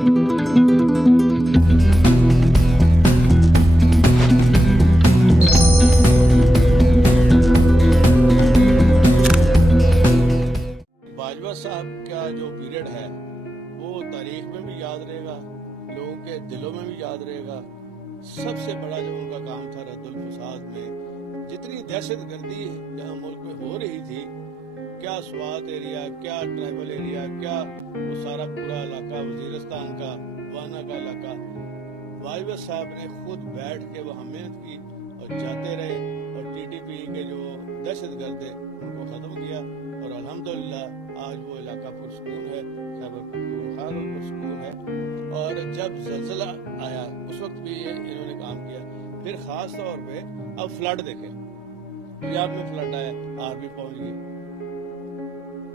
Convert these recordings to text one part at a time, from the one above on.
बाजवा साहब का जो पीरियड है वो तारीख में भी याद रहेगा, लोगों के दिलों में भी याद रहेगा। सबसे बड़ा जो उनका काम था रद्दुल फसाद में, जितनी दहशत गर्दी जहाँ मुल्क में हो रही थी, क्या स्वात एरिया, क्या ट्राइबल एरिया, क्या वो सारा पूरा इलाका वजीरिस्तान का, वाना का इलाका, बाजवा साहब ने खुद बैठ के वहाँ मेहनत की और जाते रहे और टीटीपी के जो दहशत गर्द है उनको ख़त्म किया। और अल्हम्दुलिल्लाह आज वो इलाका पुरसकून है, खैबर पख्तूनख्वा पुरसकून है। और जब ज़लज़ला आया उस वक्त भी ये इन्होंने काम किया। फिर ख़ास तौर पे अब फ्लड देखें, पंजाब में फ्लड आया, आर्मी पहुंच गई,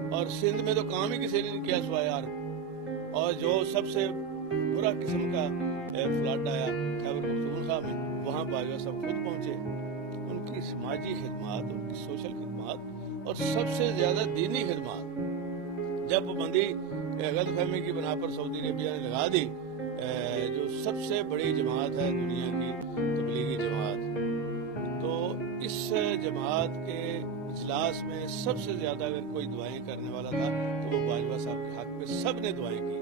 और सिंध में तो काम ही किसी ने नहीं किया सिवाय आर्मी। और जो सबसे बुरा किस्म का फ्लड आया खैबर पख्तूनख्वा में, वहाँ बाजवा साहब खुद पहुंचे। उनकी समाजी खिदमत, उनकी सोशल खिदमत और सबसे ज्यादा दीनी खिदमत जब पाबंदी गलतफहमी की बना पर सऊदी अरेबिया ने लगा दी, जो सबसे बड़ी जमात है दुनिया की तबलीगी जमात, तो इस जमात के इजलास में सबसे ज्यादा अगर कोई दुआएं करने वाला था तो वो बाजवा साहब के हक में सब ने दुआएं की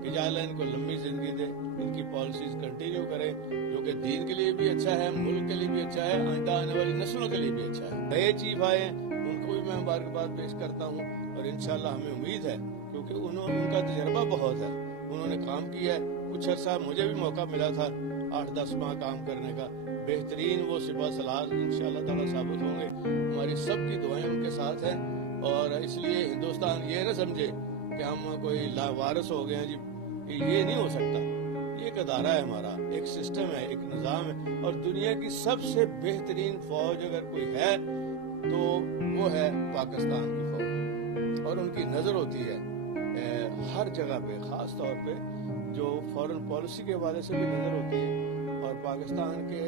कि या अल्लाह इनको लंबी जिंदगी दे, इनकी पॉलिसीज कंटिन्यू करे, जो कि दीन के लिए भी अच्छा है, मुल्क के लिए भी अच्छा है, आइंदा आने वाली नस्लों के लिए भी अच्छा है। नए चीफ आए हैं, उनको भी मैं मुबारकबाद पेश करता हूँ और इंशाल्लाह हमें उम्मीद है, क्योंकि उनका तजर्बा बहुत है, उन्होंने काम किया है। कुछ अर्सा मुझे भी मौका मिला था 8-10 माह काम करने का, बेहतरीन वो सिपा सलार इंशाल्लाह ताला साबित होंगे। हमारी सबकी दुआएं उनके साथ हैं और इसलिए हिंदुस्तान ये न समझे कि हम कोई लावारिस हो गए हैं जी, ये नहीं हो सकता। ये एक अदारा है हमारा, एक सिस्टम है, एक निज़ाम है, और दुनिया की सबसे बेहतरीन फौज अगर कोई है तो वो है पाकिस्तान की फौज। और उनकी नज़र होती है हर जगह पे, ख़ास तौर पे जो फॉरेन पॉलिसी के हवाले से भी नज़र होती है और पाकिस्तान के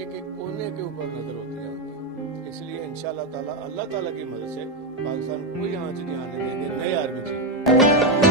एक एक कोने के ऊपर नज़र होती है उनकी। इसलिए इंशाअल्लाह ताला अल्लाह ताला की मदद से पाकिस्तान कोई आंच नहीं आने देंगे नए आर्मी की।